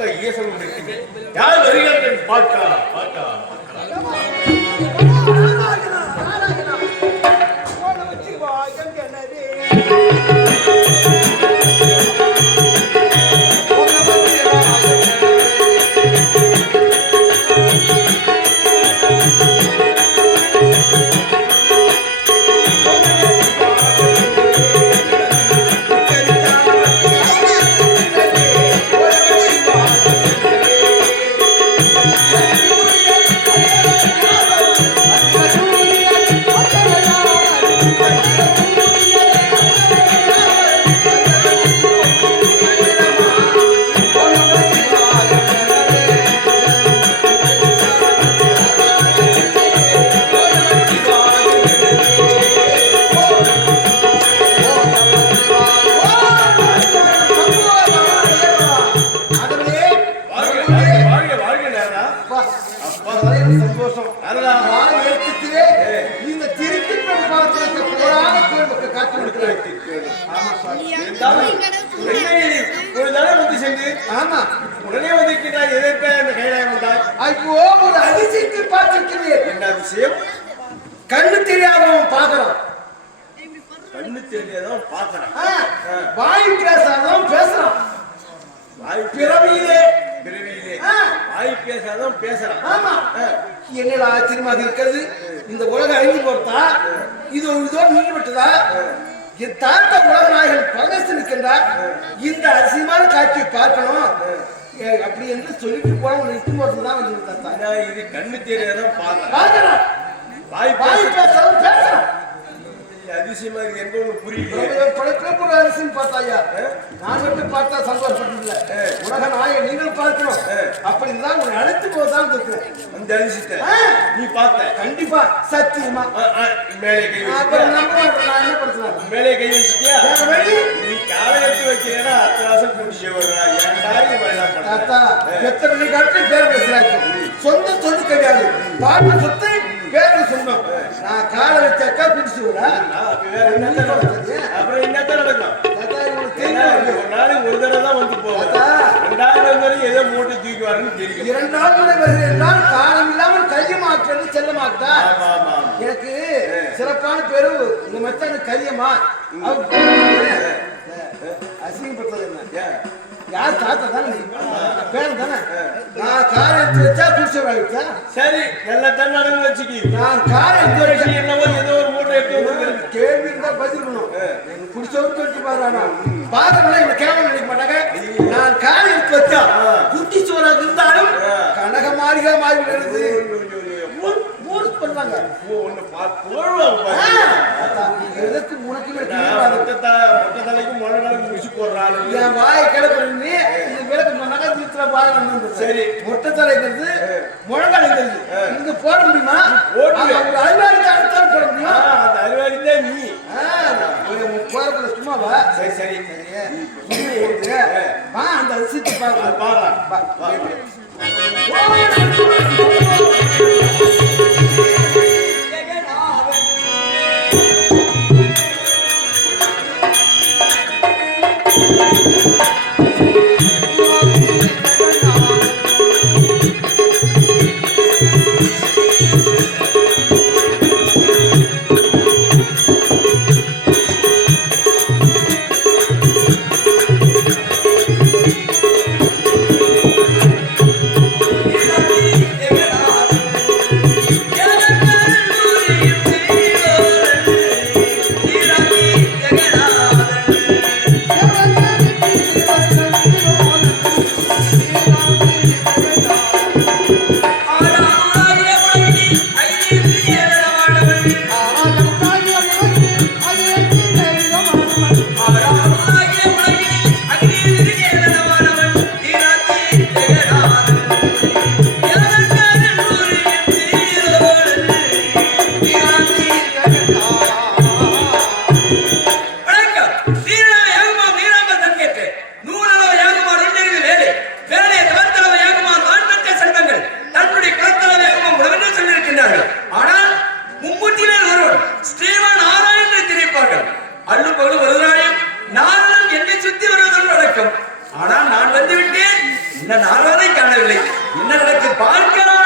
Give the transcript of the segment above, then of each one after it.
பக்கம் ஈசன் இருக்கிறேன். யார் வருகிறார்கள் பார்க்கலாம் பார்க்கலாம். உடனே வந்திருக்கிறாய். எதற்காக அந்த கைலாயம் வந்தாய்? ஐயோ, ஒரு அதிசயத்தை பார்த்திருக்கிறேன். என்ன அதிசயம்? கண்ணு தெரியாதவன் பார்க்கறான், கண்ணு தெரியாதவன் பார்க்கறான், வாய் பேசாதவன் பேசுறான். வாய் பிறவியிலே வாய் பேசாதவன் பேசுறான். ஆமா, என்னடா ஆச்சரியமாக இருக்கிறது. இந்த உலக அழிந்து போட்டா இது இதோடு நின்று விட்டதா? என் தாத்தா உலக நாயகன் பரதேசம் இருக்கின்றார். இந்த அதிசயமான காட்சியை பார்க்கணும் அப்படி என்று சொல்லிட்டு போன நிறுத்தி போறதுதான் வந்து தாத்தா. இது கண்ணு தெரியாதான் பார்க்கறான், வாய் பேசாதவன் பேசுறான். அதிசயமா இது எங்க புரியல. படைப்பில் அதிசயம் பார்த்தாயா? நான் மட்டும் பார்த்தா சந்தோஷப்பட்டதில்லை. உலக நாயகன் நீங்கள் பார்க்கணும். அப்படிதான் உன்னை அழைத்து போதான் இருக்கிறேன். அந்த அதிசயத்தை நீ பார்த்த? கண்டிப்பா, சத்தியமா. மேலே கை அப்புறம் நான் என்ன படுத்துறேன்? மேலே கை வச்சுட்டியா? நீ காலை எடுத்து வைக்கிறேன்னா அத்தியாசம் குடிச்சு வரா. தாத்தா எத்தனை மணி காட்டு பேர் பேசுறாங்க. சொந்த சொத்து கிடையாது, பாட்டு சொத்து பேரு சொன்னோம். நான் காலை வச்சாக்கா குடிச்சு வரா. அப்புறம் என்னத்தான் நடக்கும்? ஒரு நாளைக்கு ஒரு தடவை தான் வந்து போவோம். 2வது முறை ஏதோ மூட்டை தூக்கி வரணும்னு தெரியும். 2வது முறை வருகிறேன். காலம் இல்லாமல் கைய மாற்றது செல்ல மாட்டா. எனக்கு சிறப்பான பேரு இந்த மச்சான் கரியம்மா. அசிங்கப்பட்டது என்ன? யார் தாத்தா தானே பேர் தானே? நான் காரை எடுத்து வச்சா குடிச்ச வாங்கிட்டா சரி. நல்லா தான் நடந்து வச்சுக்கி. நான் காரை எடுத்து வச்சு என்னவோ ஏதோ ஒரு மூட்டை எடுத்து வந்து கேள்வி இருந்தா பதில் குடிச்சவரு சொல்லிட்டு பாருனா பாதம்லாம் இந்த கேவலம் நினைக்க மாட்டாங்க. நான் காரை எடுத்து வச்சா குட்டி சோறாக இருந்தாலும் கனக மாளிகை மாறி விடுறது பண்ணாங்க. எதற்கு உனக்கு மொட்டை தலைக்கு முழங்காலுக்கு முடிச்சு போடுறாங்க. என் வாயை கிளப்புறீங்க. இந்த விளக்கு சொன்னாங்க வீட்டுல பாருங்க. சரி, மொட்டை தலைங்கிறது முழங்காலுங்கிறது இங்க போட முடியுமா? ஒரு அறிவாளிக்கு அடுத்தாலும் போட முடியும். அந்த அறிவாளி தான் நீ. போறப்பட சும்மாவா? சரி சரி வா, அந்த அதிசயத்தை பாரு. இன்னும் நாரதரை காணவில்லை. என்ன நடக்கு பார்க்கலாம்.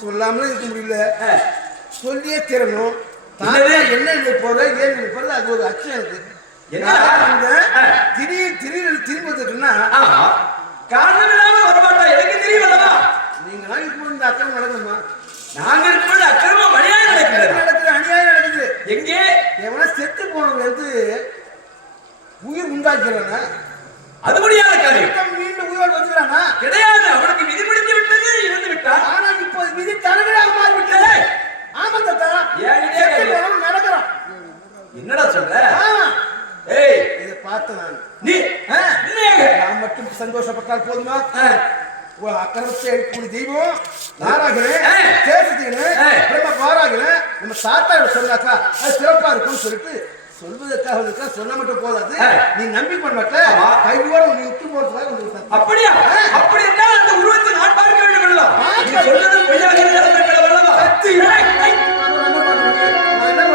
சொல்லாமலே இருக்க முடியல, சொல்லியே தீரணும். என்ன போற ஏன் போற அது ஒரு அச்சம் இருக்கு. திடீர்னு திரும்பி வந்துட்டுன்னா காரணம் இல்லாம வரமாட்டா. எனக்கு தெரியும் அல்லவா, நீங்களாம் இருக்கும்போது இந்த அக்கிரமம் நடக்குமா? நாங்க இருக்கும்போது அக்கிரமம் அநியாயம் நடக்குது. அநியாயம் நடக்குது. எங்கே எவனா செத்து போனவங்க வந்து உயிர் உண்டாக்கிறானா? அது முடியாத காரியம். மீண்டும் உயிரோடு வந்துக்கிறானா? கிடையாது. அவனுக்கு விதி முடிந்து விட்டது, இருந்து விட்டான். ஆனா இப்போ விதி தலைவராக மாறிவிட்டது. ஆமா தாத்தா, நடக்கிறான். என்னடா சொல்ற? ஏய், இதை பார்த்து நான் மட்டும் சந்தோஷப்பட்டால் போதுமா? அக்கிரமத்தை எடுக்கக்கூடிய தெய்வம் நாராகனே, சேஷத்திகனே, பிரம்ம பாராகனே நம்ம தாத்தா சொன்னாக்கா அது சிறப்பா இருக்கும்னு சொல்லிட்டு சொல்வதற்காக சொல்ல மட்டும் போதாது. நீ நம்பி பண்ண மாட்ட, கையோட நீ விட்டு போறதுக்காக. அப்படியா? அப்படி என்றால் அந்த உருவத்தை நான் பார்க்க வேண்டும் அல்லவா? நீ சொல்றது பொய்யாக இருந்தால் அல்லவா? என்ன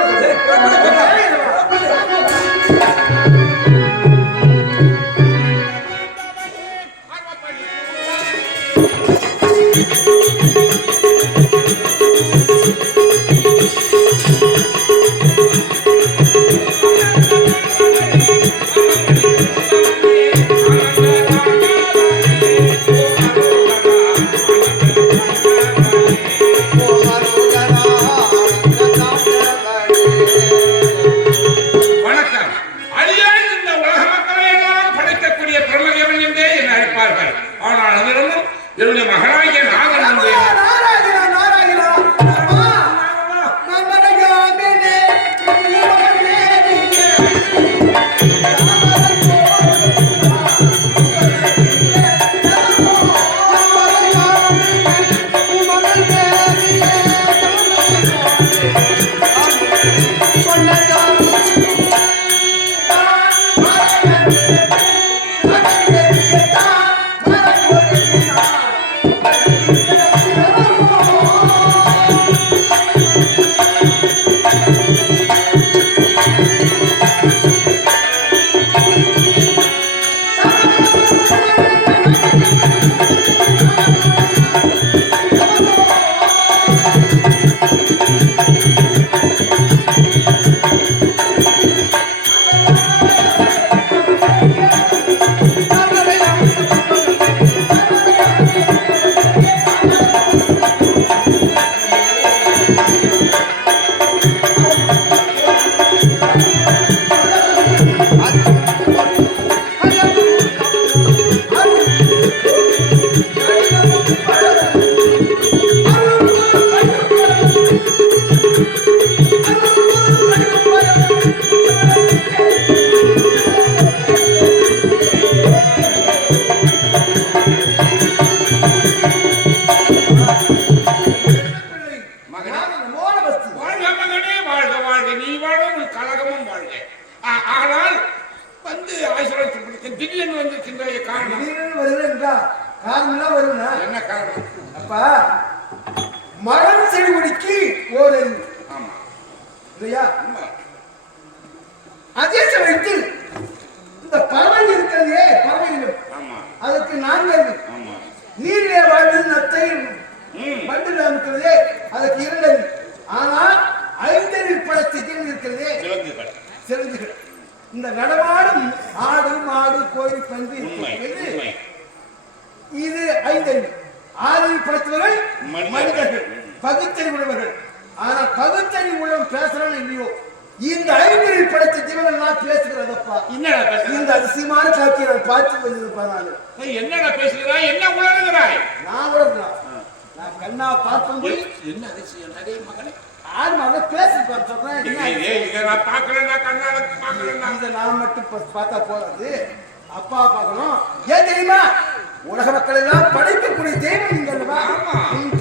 ஆனால் வந்து ஆசீர்வாதம் திடீர்னு வந்திருக்கின்ற காரணம் திடீர்னு வருதுன்றா காரணம்லாம் வருதுண்ணா. என்ன காரணம்? அப்பா மரம் செடிகொடிக்கு ஒரு ஆமா இல்லையா? ஆமா அதே சமயத்தில் இந்த பறவை இருக்கிறதே பறவை இனம். ஆமா அதற்கு 4 அறிவு. ஆமா நீரிலே வாழ்வது நத்தை மண்டில் இருக்கிறதே அதற்கு 2 அறிவு. ஆனால் 5 அறிவு படைத்த ஜீவன் இருக்கிறதே சிறந்துகள் சிறந்துகள். இந்த நடமாடும் ஆடு மாடு கோழி பன்றி உண்மை இருக்கிறது. உண்மை இது 5 அறிவு. 6 அறிவு படைத்தவர்கள் மனிதர்கள் பகுத்தறிவு உள்ளவர்கள். ஆனால் பகுத்தறிவு உள்ளவன் பேசுறான்னு இல்லையோ இந்த 5 அறிவு படைத்த ஜீவன் எல்லாம் பேசுகிறதப்பா. என்னடா பேசுற? இந்த அதிசயமான காட்சியை நான் பார்த்து வந்திருப்பேன். நான் என்னடா பேசுகிறாய்? என்ன உணர்கிறாய்? நான் உணர்றேன். நான் கண்ணா பார்க்கும் போய் என்ன அதிசயம் நகை மகனே? ஆறு மகன் பேசிப்பார் சொல்றேன். இதை நான் பார்க்கலன்னா கண்ணால பார்க்கலன்னா இதை நான் மட்டும் பார்த்தா போதாது, அப்பா பார்க்கணும். ஏன் தெரியுமா? உலக மக்கள் எல்லாம் படைக்கக்கூடிய தெய்வம் நீங்க அல்லவா? ஆமா. இந்த